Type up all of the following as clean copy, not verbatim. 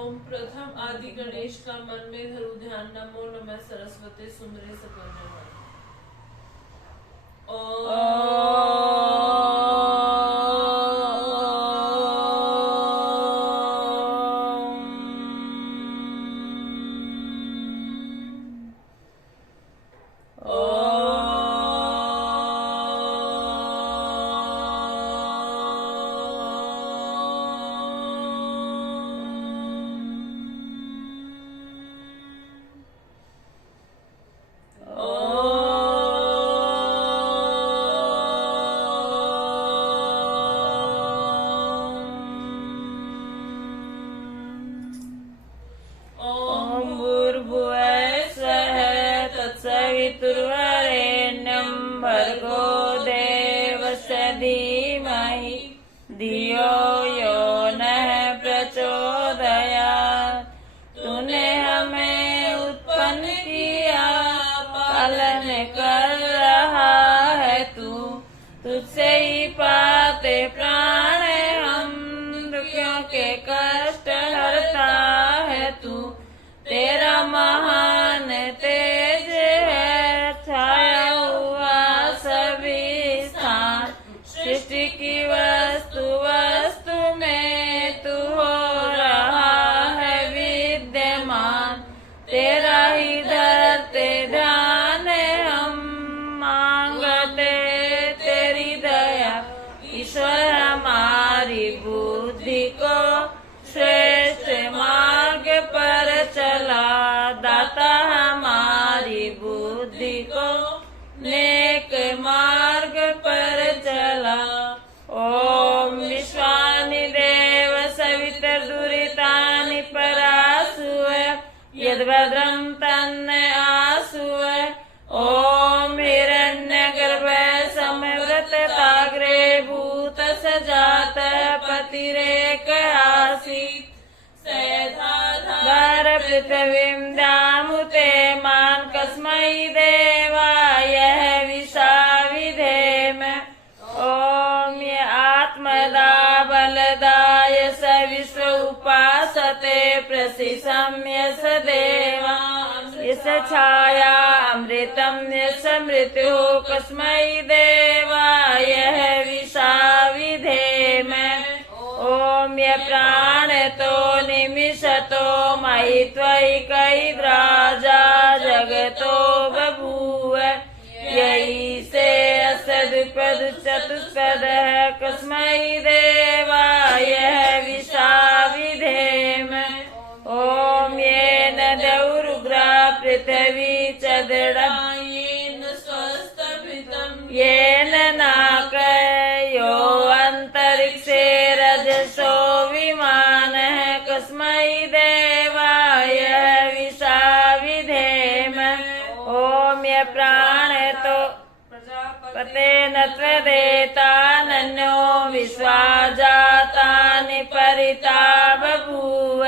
ओम प्रथम आदि गणेश का मन में धरु ध्यान। नमो नमः सरस्वती सुमरे सकल जगत। भर्गो देवस्य धीमहि धियो यो नः प्रचोदयात्। तूने हमें उत्पन्न किया, पालन कर रहा है तू। तुझसे ही पाते प्राण हम, दुखियों के कष्ट हरता है तू। तेरा महान तेज है, छाया हुआ सभी स्थान। सृष्टि की वस्तु वस्तु में तू हो रहा है विद्यमान। तेरा ही धरते ध्यान हम, मांगते तेरी दया। ईश्वर हमारी बुद्धि को श्रेष्ठ मार्ग पर चला, दाता हमारी बुद्धि को नेक मार्ग पर चला। ओम विश्वानि देव सवितर्दुरितानि परासुव, यद्भद्रं तन्न आसुव। ओम हिरण्यगर्भ संवृतताग्रे भूत सजात पतिरेक आसीत्। धर पृथिवीं द्यामुते मान, कस्मै देवाय विशा विधेम। ओम ये आत्मदा बलदाय स विश्व उपासते प्रसिसं यस देवा। यस छाया अमृतं यस मृत्युः, कस्मै देवाय विशा विधेम। ओम ये प्राण तो निमिषतो मयि त्वयिकैर्राजा जगतो बभूव। यही से असदुपद चतुष्पदः, कस्मै देवाय विशा विधेम। ओम येन द्यौरुग्रा पृथिवी च दृढा, येन स्वस्थभितं येन नाकयो अन्तरिक्षे रजसो विमानः, कस्मै देवाय विशा विधेम। ओम ये प्राण तो पतेन त्वदेतानन्यो विश्वा जातानि परिता बभूव।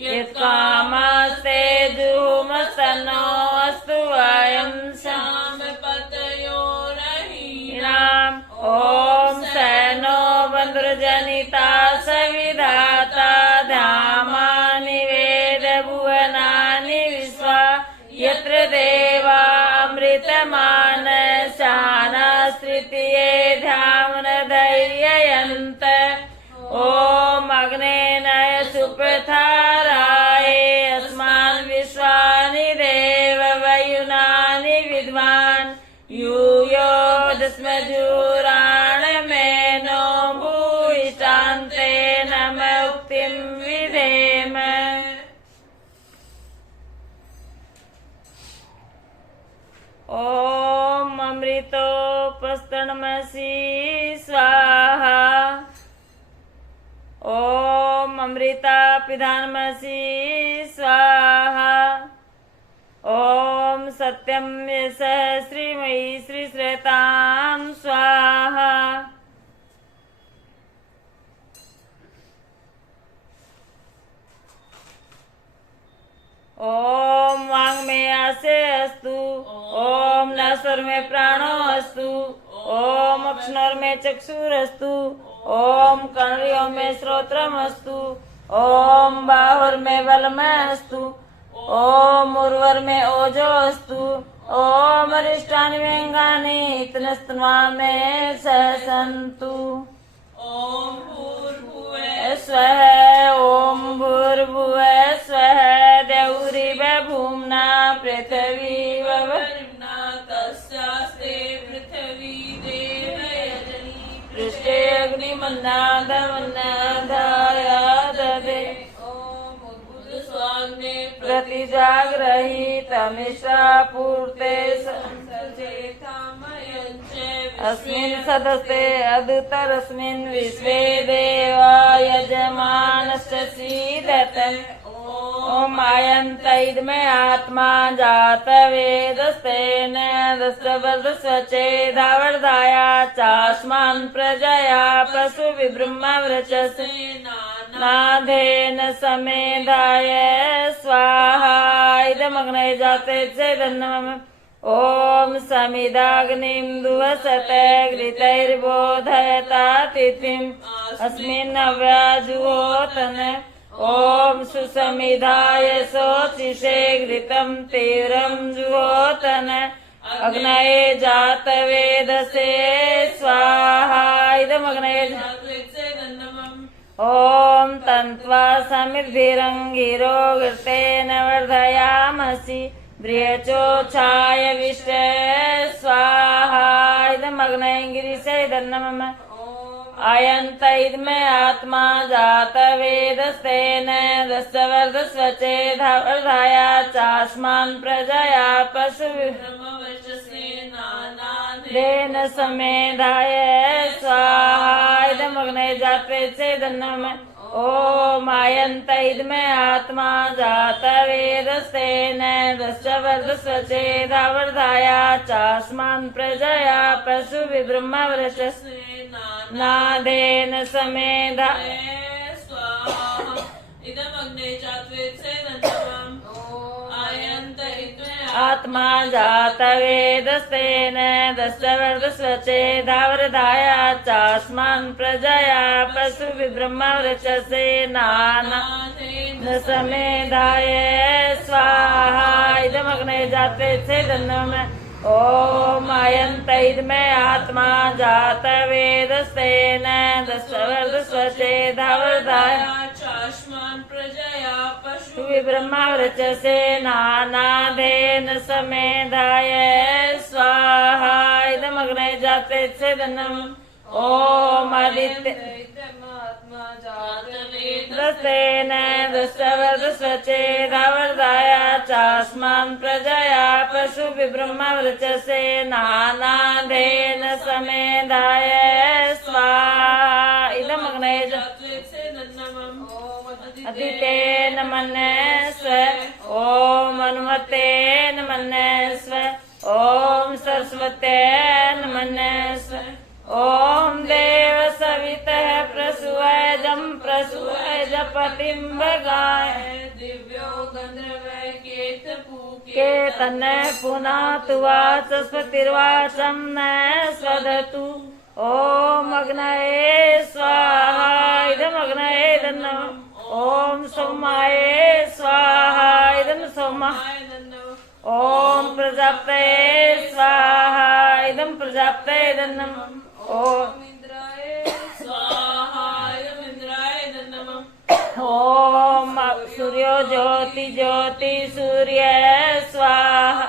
यत्कामस्ते जुहुमसनो अस्तु वयं शामपतयोरहीनाम्। ओम सैनो बन्धुर्जनिता सविधाता, धामानि वेद भुवनानि विश्वा। यत्र देवा अमृतमानसानास्तृतीये ध्यान धैर्ययन्त। ओम अग्नेनय सुप्रथाराय अस्मान् विश्वानि देव वयुनानि विद्वान्। यूयो दस्मजुराण मेनो भूयिष्ठान्ते नम उक्तिं विधेम। ओम अमृतोपस्तनमसि स्वाहा। ओम अमृतापिधानमसि स्वाहा। ओम सत्यं यशः श्रीमयी श्रीश्रेतां स्वाहा। ओम वांग में आसे अस्तु। ओम नासर में प्राणो अस्तु। ओम अक्षनर में चक्षुरस्तु। ओम कर्णयों में श्रोत्रम अस्तु। ओम बाहुर्मे बलमस्तु ओम उर्वरमे ओजोस्तु ओम अरिष्टानि व्यंगानि तनस्तन्वा मे सहसन्तु ओम भूर्भुवः स्वः ओम भूर्भुवः स्वः देवरिव भूम्ना पृथिवी वव परिम्ना तस्यास्ते पृथिवी देवयजनी पृष्ठे अग्निमन्नादमन्नादाया ददे ओम उद्बुधस्वाग्ने प्रतिजाग्रहीतमिश्रा पूर्ते संसर्जेतामयञ्च अस्मिन् सदस्ते अदुतरस्मिन् विश्वे देवा यजमानस्य सीदते ओम आयन्त इदमे आत्मा जातवेदस्तेन दस्तवदस्वचेदावर्धाया चास्मान् प्रजया पशुविब्रह्मवृचसे नाधेन समेधाय स्वाहा इदमग्ने जाते चैदन्नमः ओम समिदाग्निं दुवसते घृतैर्बोधयता तिथिम् अस्मिन् अव्याजुहोतन ओम सुसमिधाय शोचिषे घृतं तीव्रं जुहोतन अग्नये जातवेदसे स्वाहा इदमग्नये ओम तन्त्वा समिद्भिरङ्गिरो घृतेन वर्धयामसि ब्रियचोक्षाय विष्टे स्वाहा इदमग्नये गिरिशैदन्नमः आयन्त इदमे आत्मा जातवेदस्तेन दस्तवर्धस्वचेधावर्धाया चास्मान् प्रजया पशुविब्रह्मवर्चसेन समेधाय स्वाहा इदमग्नये जाते चेदन्नमः ओम आयन्त इदमे आत्मा जातवेदस्तेन दस्तवर्धस्वचेधावर्धाया चास्मान् प्रजया पशुविब्रह्मवर्चसेन नादेन समेधाय स्वाहा इदमग्ने जात्वेत्सेदन्नमम् आयन्त इदमे आत्मा जातवेदस्तेन दस्तवर्धस्वचेधावर्धाया चास्मान् प्रजया पशुविब्रह्मवर्चसे नादेन समेधाय स्वाहा इदमग्ने जात्वेत्सेदन्नमः ओम आयन्त इदमे आत्मा जातवेदस्तेन दस्तवर्धस्वचेधावर्धाया चास्मान् प्रजया पशुविब्रह्मवर्चसे नादेन समेधाय स्वाहा इदमग्ने जाते चेदन्नमः ओम आदित्य दस्तेन दस्तवर्धस्वचेधावर्धाया चास्मान् प्रजया पशुविब्रह्मवर्चसे नादेन समेधाय स्वाहा इदमग्ने अदितेन मन्यस्व ओम अनुमतेन मन्यस्व ओम सरस्वतेन मन्यस्व ओम देव सवितः प्रसूयजं प्रसूयजपतिं भगाय दिव्यो गन्धर्वः केतपूके केतन पुनातु वाचस्पतिर्वाचं न स्वदतु ओम अग्नये स्वाहा इदमग्नये दन्नमः ओम सोमाये स्वाहा इदं सोमाय ओम प्रजापतये स्वाहा इदं प्रजापतये दन्नमः ओम इंद्राय स्वाहा इदमिन्द्राय नमः ओम सूर्यो ज्योति ज्योति सूर्य स्वाहा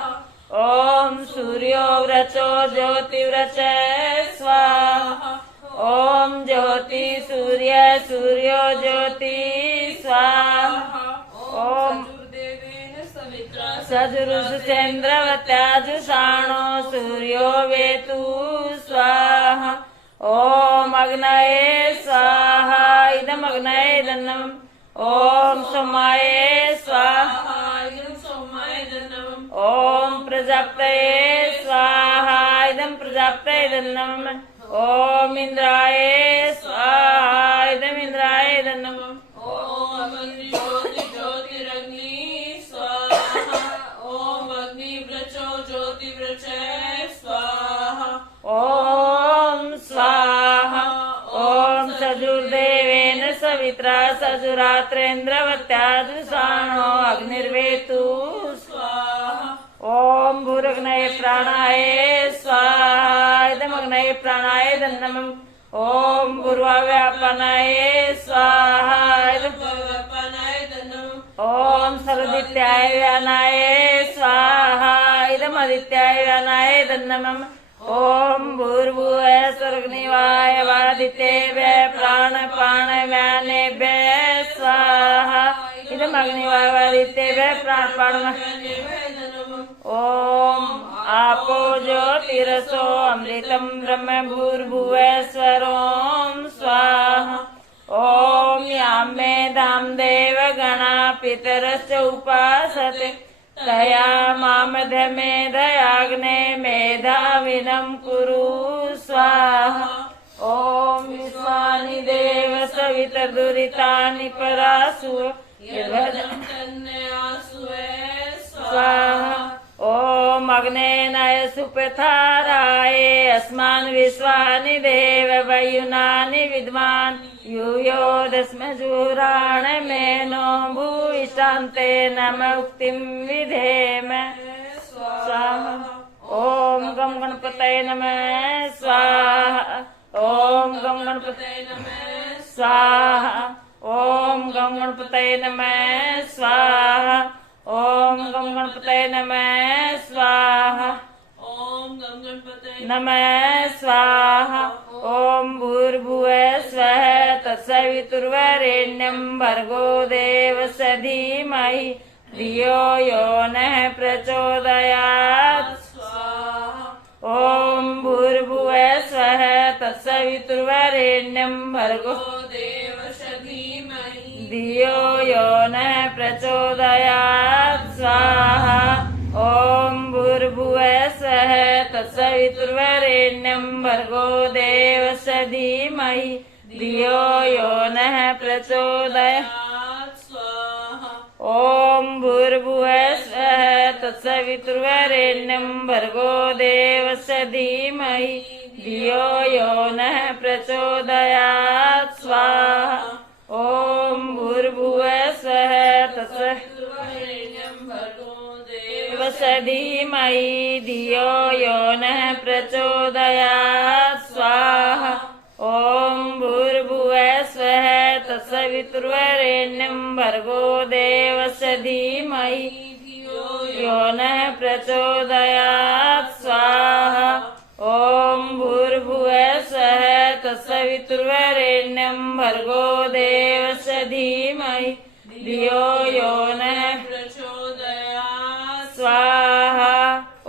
ओम सूर्यो व्रचो ज्योति व्रच स्वाहा ओम ज्योति सूर्य सूर्यो ज्योति स्वाहा ओम सजुरुषेन्द्रवत्याजुषाणो सूर्यो वेतु स्वाहा ओम अग्नये स्वाहा इदमग्नये दन्नमः ओम सोमाये स्वाहा इदं सोमाय नमः ओम प्रजापतये स्वाहा इदं प्रजापतये दन्नमः ओम इंद्राय स्वाहा इदं इंद्राय दन्नमः ओम अग्नि ज्योति ज्योतिरग्नि स्वाहा ओम अग्नि व्रचो ज्योति व्रच स्वाहा ओम स्वाहा ओम सजुर्देवेन सविता मित्रा ससुरात्रेन्द्रवत्या जुषाणो अग्निर्वेतु स्वाहा ओम भूरग्नये प्राणाय स्वाहा इदमग्नये प्राणाय दन्नमम् ओम भूर्वाव्यापनाय स्वाहा भगवपनाय धनम ओम सर्वदित्याय व्यानाय स्वाहा इदमदित्याय व्यानाय दन्नमम् ओम भूर्भुवः स्वर्गनिवाय वादितेभ्यः प्राणपाणव्यानेभ्यः स्वाहा इदमग्निवाय वादितेभ्यः प्राणपाणः ओम आपो ज्योतिरसो अमृतं ब्रह्म भूर्भुवः स्वरोम स्वाहा ओम यामे धाम देव गणा पितरश्च उपासते तया मामधमेधयाग्ने मेधाविनं कुरु स्वाहा ओम विश्वानि देव सवितर्दुरितानि परासु स्वाहा ओम अग्नेनाय सुपथाराय अस्मान् विश्वानि देव वयुनानि विद्वान् यूयोदस्मजुराण मेनो भूयिष्ठान्ते नम उक्तिं विधेम स्वाहा ओम गं गणपतये नमः स्वाहा ओम गं गणपतये नमः स्वाहा ओम गं गणपतये नमः स्वाहा ओम गं गणपतये नमः स्वाहा ओम गं गणपतये नमः स्वाहा ओम भूर्भुवः स्वः तत्सवितुर्वरेण्यं भर्गो देवस्य धीमहि धियो यो नः प्रचोदयात् स्वाहा ओम भूर्भुवः स्वः तत्सवितुर्वरेण्यं भर्गो देवस्य धीमहि धियो यो नः प्रचोदयात् स्वाहा ओम भूर्भुवः स्वः तत्सवितुर्वरेण्यं भर्गो देवस्य धीमहि धियो यो नः प्रचोदयात् स्वाहा ओम भूर्भुवः स्वः तत्सवितुर्वरेण्यं भर्गो देवस्य धीमहि धियो यो नः प्रचोदयात् स्वाहा ओम भूर्भुवः स्वः वरेण्यं भर्गो देवस्य धीमहि धियो यो नः प्रचोदयात् स्वाहा ओम भूर्भुवः स्वः तत्सवितुर्वरेण्यं भर्गो देवस्य धीमहि यो नः प्रचोदयात् स्वाहा ओम भूर्भुवः स्वः तत्सवितुर्वरेण्यं भर्गो देवस्य धीमहि धियो यो नः प्रचोदयात् स्वाहा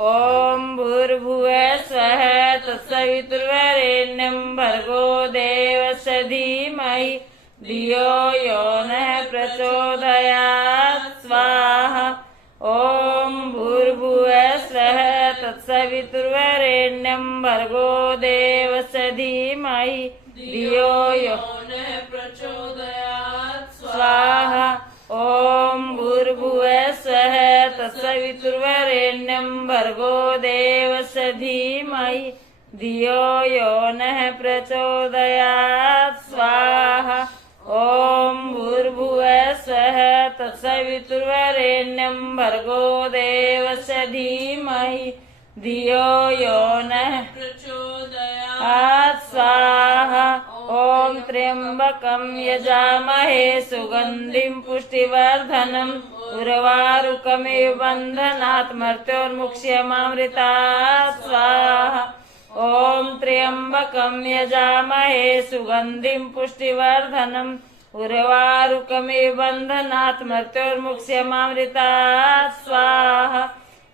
ओम भूर्भुवः स्वः तत्सवितुर्वरेण्यं भर्गो देवस्य धीमहि धियो यो नः प्रचोदयात् स्वाहा ओम भूर्भुवः स्वः तत्सवितुर्वरेण्यं भर्गो देवस्य धीमहि धियो यो नः प्रचोदयात् स्वाहा ओम भूर्भुवः स्वः तत्सवितुर्वरेण्यं भर्गो देवस्य धीमहि धियो यो नः प्रचोदयात् स्वाहा ओम भूर्भुवः स्वः तत्सवितुर्वरेण्यं भर्गो देवस्य धीमहि धियो यो नः प्रचोदयात् स्वाहा ओम त्र्यंबकं यजामहे सुगंधिं पुष्टिवर्धनम् उर्वारुकमिव बन्धनात् मर्त्योर्मुक्ष्यमामृतात् स्वाहा ओम त्र्यंबकं यजामहे सुगंधिं पुष्टिवर्धनम् उर्वारुकमिव बन्धनात् मर्त्योर्मुक्ष्यमामृतात् स्वाहा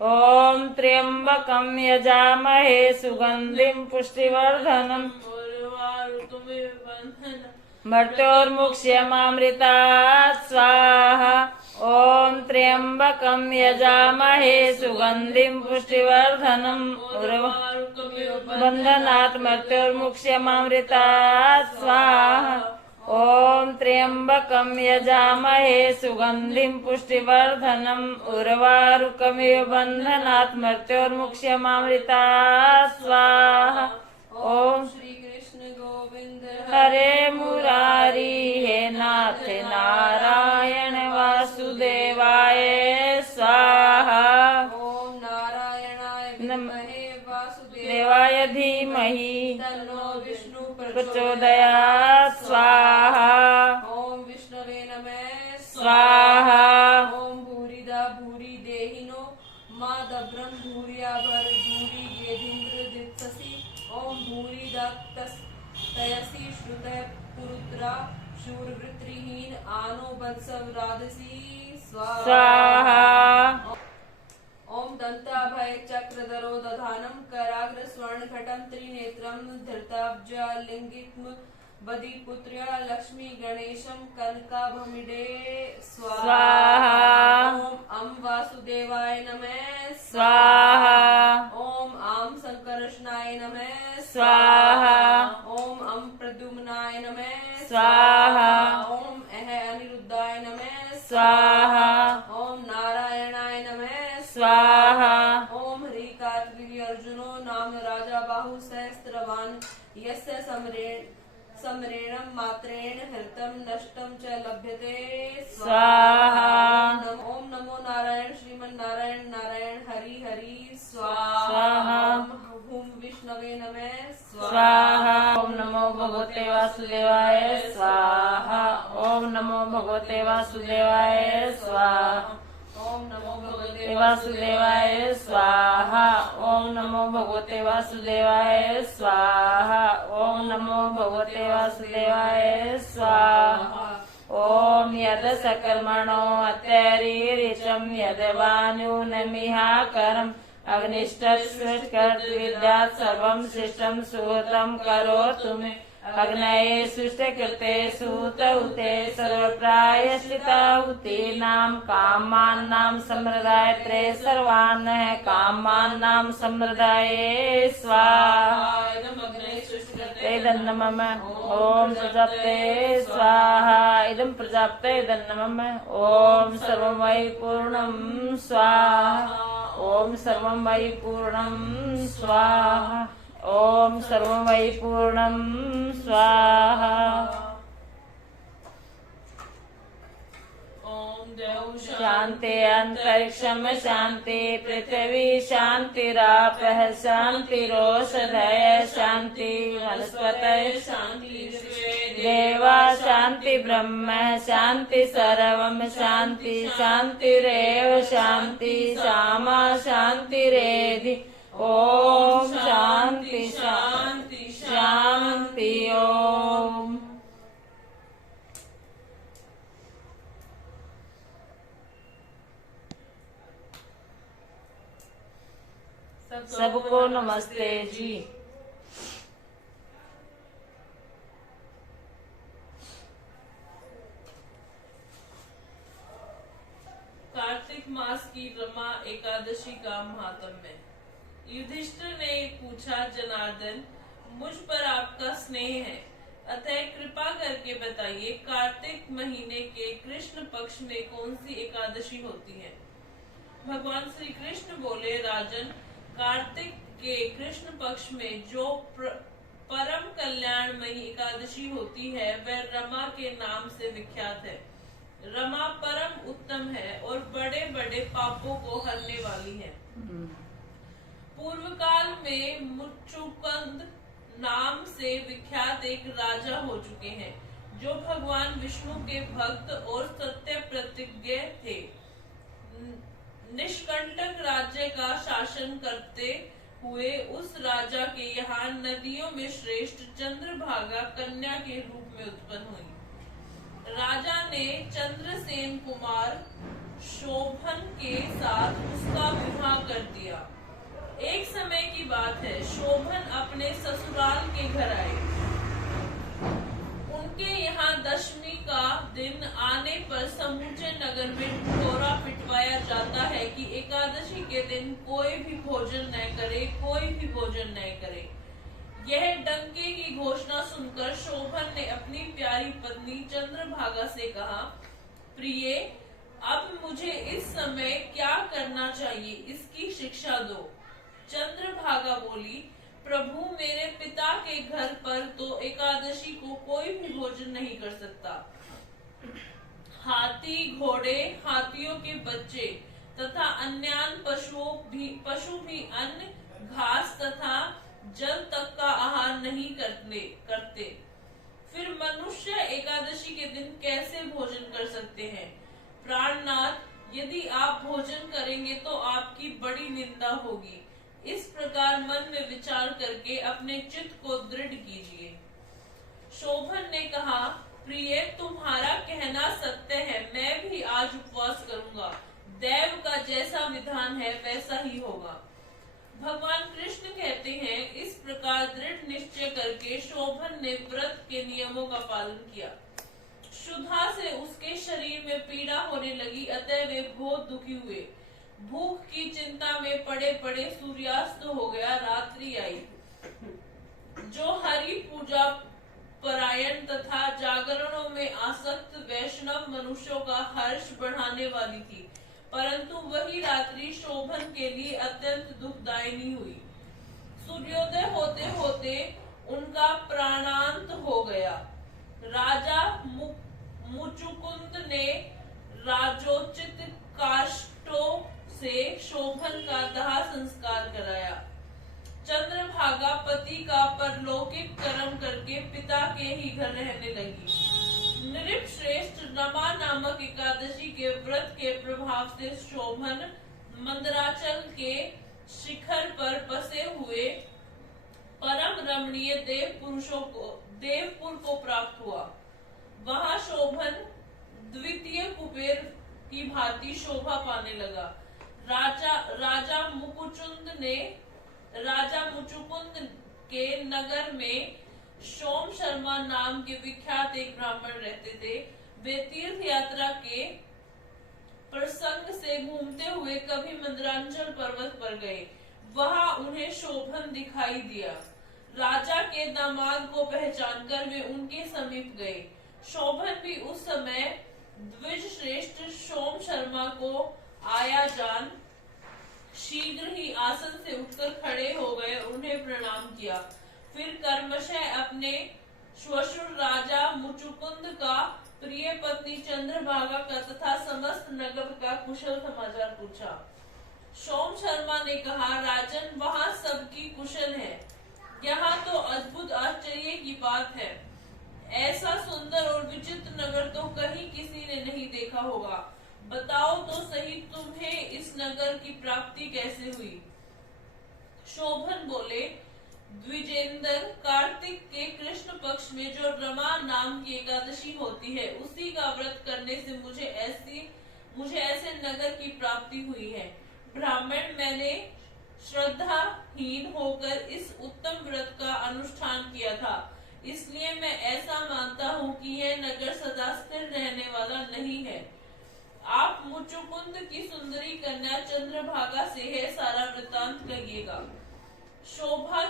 ओम त्र्यंबकं यजामहे सुगंधिं पुष्टिवर्धनम् मर्त्योर्मुक्ष्यमामृतात् स्वाहा ओम त्र्यंबकं यजामहे सुगंधिं पुष्टिवर्धनम् बन्धनात् मर्त्योर्मुक्ष्यमामृतात् स्वाहा ओम त्र्यंबकं यजामहे सुगंधिं पुष्टिवर्धनम् उर्वारुकमिव बन्धनात् मर्त्योर्मुक्ष्यमामृतात् स्वाहा ओम श्री कृष्ण गोविंद गोविंद हरे मुरारी, हे नाथ नारायण वासुदेवाय स्वाहा। ओम नारायणाय विद्महे देवाय धीमहि तन्नो विष्णु प्रचोदयात् स्वाहा ओम विष्णवे नमः स्वाहा। ओम भूरिदा भूरि देहिनो मादभ्रं भूरिया भर भूरि गेधीन्द्र दित्ससि ओम भूरि दत्तयसि श्रुतय पुरुत्रा शूरवृत्रिहीन आनो बत्सव राधसी स्वाहा। ओम दंताभय चक्रधरो दधानं कराग्र स्वर्ण घटं त्रिनेत्रं धृताब्ज लिंगित्म बदिपुत्र्या लक्ष्मी गणेशं कनकाभमिडे स्वाहा। ओम अं वासुदेवाय नमः स्वाहा ओम आम संकर्षणाय नमः स्वाहा ओम अं प्रद्युम्नाय नमः स्वाहा ओम अनिरुद्धाय नमः स्वाहा ओम नारायणाय नमः स्वाहा ओम ह्रीकार्तिकी अर्जुनो नाम राजा बाहु सहस्त्रवान यस्य समरेणं मात्रेण हृतं नष्टं च लभ्यते स्वाहा। ओम नमो नारायण श्रीमन नारायण नारायण हरि हरि स्वाहा। हुम विष्णवे नमः स्वाहा। ओम नमो भगवते वासुदेवाय स्वाहा। ओम नमो भगवते वासुदेवाय स्वाहा। ओम नमो भगवते वासुदेवाय स्वाहा। ओम नमो भगवते वासुदेवाय स्वाहा। ओम नमो भगवते वासुदेवाय स्वाहा। ओम यद सकर्मणो अत्यरीरिचं यद वान्यूनमिहाकरम् अग्निष्टस्विद्यात् सर्वं शिष्टं सुहृतं करोतु मे अग्नये सुष्टकृते सूतहुते सर्वप्रायश्चिताहुतीनां कामानां सम्प्रदायत्रे सर्वान्नः कामानां सम्प्रदाये स्वाहा। इदं नमः ओम प्रजाप्ते स्वाहा। इदं प्रजाप्ते इदं नमः ओम सर्वं वै पूर्णं स्वाहा। ओम सर्वं वै पूर्णं स्वाहा। ओम सर्वं वै पूर्णं स्वाहा। शांति अंतरिक्षम शांति पृथ्वी शांतिरापः शांतिरोषधय शांति वनस्पतय शांति देवा शांति ब्रह्म शांति सर्वं शांति शांतिरेव शांति सामा शांतिरेधि ओम शांति शांति शांति ओम। सबको नमस्ते जी। कार्तिक मास की रमा एकादशी का महात्म्य। युधिष्ठिर ने पूछा, जनार्दन मुझ पर आपका स्नेह है, अतः कृपा करके बताइए कार्तिक महीने के कृष्ण पक्ष में कौन सी एकादशी होती है। भगवान श्री कृष्ण बोले, राजन कार्तिक के कृष्ण पक्ष में जो परम कल्याणमयी एकादशी होती है वह रमा के नाम से विख्यात है। रमा परम उत्तम है और बड़े बड़े पापों को हरने वाली है। पूर्व काल में मुचुकुंद नाम से विख्यात एक राजा हो चुके हैं जो भगवान विष्णु के भक्त और सत्य प्रतिज्ञ थे। निष्कंटक राज्य का शासन करते हुए उस राजा के यहाँ नदियों में श्रेष्ठ चंद्रभागा कन्या के रूप में उत्पन्न हुई। राजा ने चंद्रसेन कुमार शोभन के साथ उसका विवाह कर दिया। एक समय की बात है, शोभन अपने ससुराल के घर आए। उनके यहाँ दशमी का दिन आने पर समूचे नगर में ढिंढोरा पिटवाया जाता है कि एकादशी के दिन कोई भी भोजन न करे, कोई भी भोजन न करे। यह डंके की घोषणा सुनकर शोभन ने अपनी प्यारी पत्नी चंद्रभागा से कहा, प्रिये, अब मुझे इस समय क्या करना चाहिए, इसकी शिक्षा दो। चंद्रभागा बोली, प्रभु मेरे पिता के घर पर तो एकादशी को कोई भी भोजन नहीं कर सकता। हाथी, घोड़े, हाथियों के बच्चे तथा अन्य पशु भी अन्न, घास तथा जल तक का आहार नहीं करते। फिर मनुष्य एकादशी के दिन कैसे भोजन कर सकते हैं? प्राणनाथ, यदि आप भोजन करेंगे तो आपकी बड़ी निंदा होगी। इस प्रकार मन में विचार करके अपने चित्त को दृढ़ कीजिए। शोभन ने कहा, प्रिय, तुम्हारा कहना सत्य है, मैं भी आज उपवास करूंगा। देव का जैसा विधान है वैसा ही होगा। भगवान कृष्ण कहते हैं, इस प्रकार दृढ़ निश्चय करके शोभन ने व्रत के नियमों का पालन किया। क्षुधा से उसके शरीर में पीड़ा होने लगी, अतः वे बहुत दुखी हुए। भूख की चिंता में पड़े पड़े सूर्यास्त हो गया, रात्रि आई। जो हरि पूजा परायण तथा जागरणों में आसक्त वैष्णव मनुष्यों का हर्ष बढ़ाने वाली थी, परंतु वही रात्रि शोभन के लिए अत्यंत दुखदायिनी हुई। सूर्योदय होते होते उनका प्राणांत हो गया। राजा मुचुकुंद ने राजोचित काष्ठों से शोभन का दाह संस्कार कराया। चंद्रभागा पति का परलौकिक कर्म करके पिता के ही घर रहने लगी। नृप श्रेष्ठ रमा नामक एकादशी के व्रत के प्रभाव से शोभन मंदराचल के शिखर पर बसे हुए परम रमणीय देवपुर को प्राप्त हुआ। वहां शोभन द्वितीय कुबेर की भांति शोभा पाने लगा। राजा मुचुकुंद के नगर में सोम शर्मा नाम के विख्यात एक ब्राह्मण रहते थे। वे तीर्थ यात्रा के प्रसंग से घूमते हुए कभी मंदराचल पर्वत पर गए। वहां उन्हें शोभन दिखाई दिया। राजा के दामाद को पहचानकर वे उनके समीप गए। शोभन भी उस समय द्विज श्रेष्ठ सोम शर्मा को आया जान शीघ्र ही आसन से उठकर खड़े हो गए और उन्हें प्रणाम किया। फिर कर्मशः अपने श्वशुर राजा मुचुकुंद का, प्रिय पत्नी चंद्रभागा का तथा समस्त नगर का कुशल समाचार पूछा। सोम शर्मा ने कहा, राजन, वहाँ सबकी कुशल है। यहाँ तो अद्भुत आश्चर्य की बात है। ऐसा सुंदर और विचित्र नगर तो कहीं किसी ने नहीं देखा होगा। बताओ तो सही, तुम्हें इस नगर की प्राप्ति कैसे हुई? शोभन बोले, द्विजेंद्र, कार्तिक के कृष्ण पक्ष में जो रमा नाम की एकादशी होती है, उसी का व्रत करने से मुझे ऐसे नगर की प्राप्ति हुई है। ब्राह्मण, मैंने श्रद्धाहीन होकर इस उत्तम व्रत का अनुष्ठान किया था, इसलिए मैं ऐसा मानता हूँ कि यह नगर सदा स्थिर रहने वाला नहीं है। आप मुचुकुंद की सुंदरी कन्या चंद्रभागा से है सारा वृतांत कहिएगा। शोभन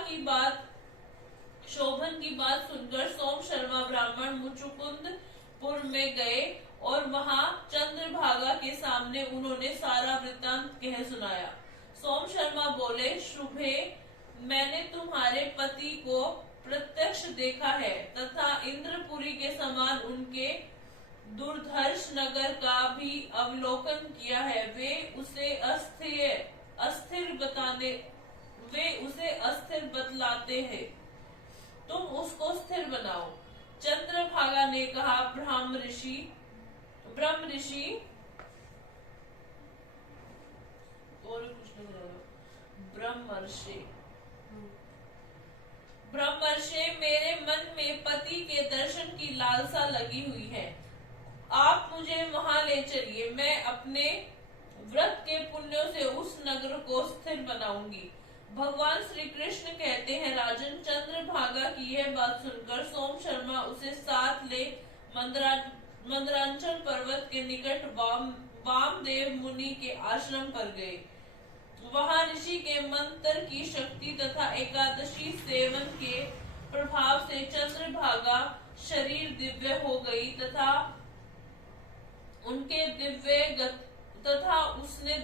की बात सुनकर सोम शर्मा ब्राह्मण मुचुकुंदपुर में गए और वहां चंद्रभागा के सामने उन्होंने सारा वृतांत कह सुनाया। सोम शर्मा बोले, शुभे, मैंने तुम्हारे पति को प्रत्यक्ष देखा है तथा इंद्रपुरी के समान उनके दुर्धर्ष नगर का भी अवलोकन किया है। वे उसे अस्थिर बतलाते हैं, तुम उसको स्थिर बनाओ। चंद्रभागा ने कहा, ब्रह्म ब्रह्मर्षि, मेरे मन में पति के दर्शन की लालसा लगी हुई है। आप मुझे वहां ले चलिए। मैं अपने व्रत के पुण्यों से उस नगर को स्थिर बनाऊंगी। भगवान श्री कृष्ण कहते हैं, राजन, चंद्रभागा की यह बात सुनकर सोम शर्मा उसे साथ ले मंदराचल पर्वत के निकट वामदेव मुनि के आश्रम पर गए। वहां ऋषि के मंत्र की शक्ति तथा एकादशी सेवन के प्रभाव से चंद्रभागा शरीर दिव्य हो गई तथा उसने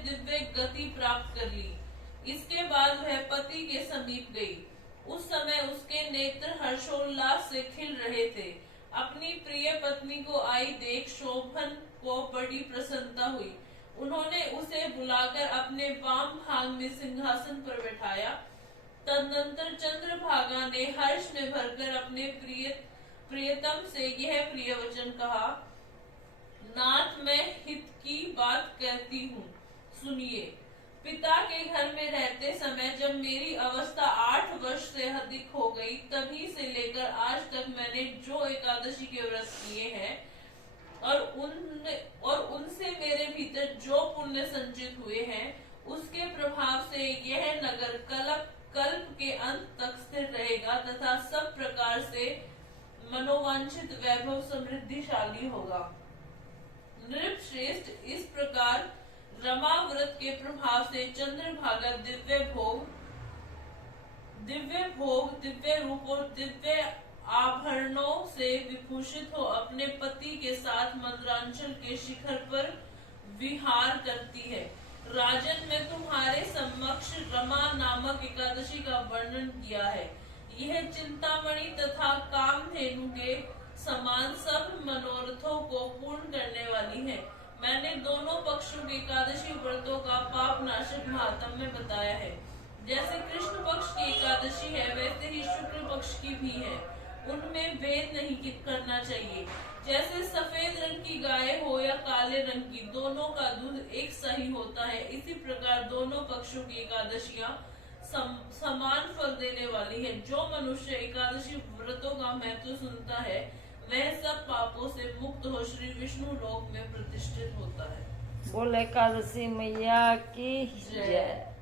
दिव्य गति प्राप्त कर ली। इसके बाद वह पति के समीप गई। उस समय उसके नेत्र हर्षोल्लास से खिल रहे थे। अपनी प्रिय पत्नी को आई देख शोभन को बड़ी प्रसन्नता हुई। उन्होंने उसे बुलाकर अपने वाम भाग में सिंहासन पर बैठाया। तदनंतर चंद्रभागा ने हर्ष में भरकर अपने प्रियतम से यह प्रिय वचन कहा, नाथ, मैं हित की बात कहती हूँ, सुनिए। पिता के घर में रहते समय जब मेरी अवस्था 8 वर्ष से अधिक हो गई, तभी से लेकर आज तक मैंने जो एकादशी के व्रत किए हैं और उनसे मेरे भीतर जो पुण्य संचित हुए हैं, उसके प्रभाव से यह नगर कल्प के अंत तक स्थिर रहेगा तथा सब प्रकार से मनोवांछित वैभव समृद्धिशाली होगा। नृपश्रेष्ठ, इस प्रकार रमा व्रत के प्रभाव से चंद्रभागा दिव्य भोग, दिव्य रूप और दिव्य आभरणों से विभूषित हो अपने पति के साथ मंद्रांचल के शिखर पर विहार करती है। राजन, मैं तुम्हारे समक्ष रमा नामक एकादशी का वर्णन किया है। यह चिंतामणि तथा कामधेनु के समान सब मनोरथों को पूर्ण करने वाली है। मैंने दोनों पक्षों के एकादशी व्रतों का पाप नाशक महात्म्य बताया है। जैसे कृष्ण पक्ष की एकादशी है, वैसे ही शुक्ल पक्ष की भी है। उनमें भेद नहीं करना चाहिए। जैसे सफेद रंग की गाय हो या काले रंग की, दोनों का दूध एक सा ही होता है, इसी प्रकार दोनों पक्षों की एकादशियां समान फल देने वाली है। जो मनुष्य एकादशी व्रतों का महत्व सुनता है, वह सब पापों से मुक्त हो श्री विष्णु लोक में प्रतिष्ठित होता है। बोल एकादशी मैया की जय।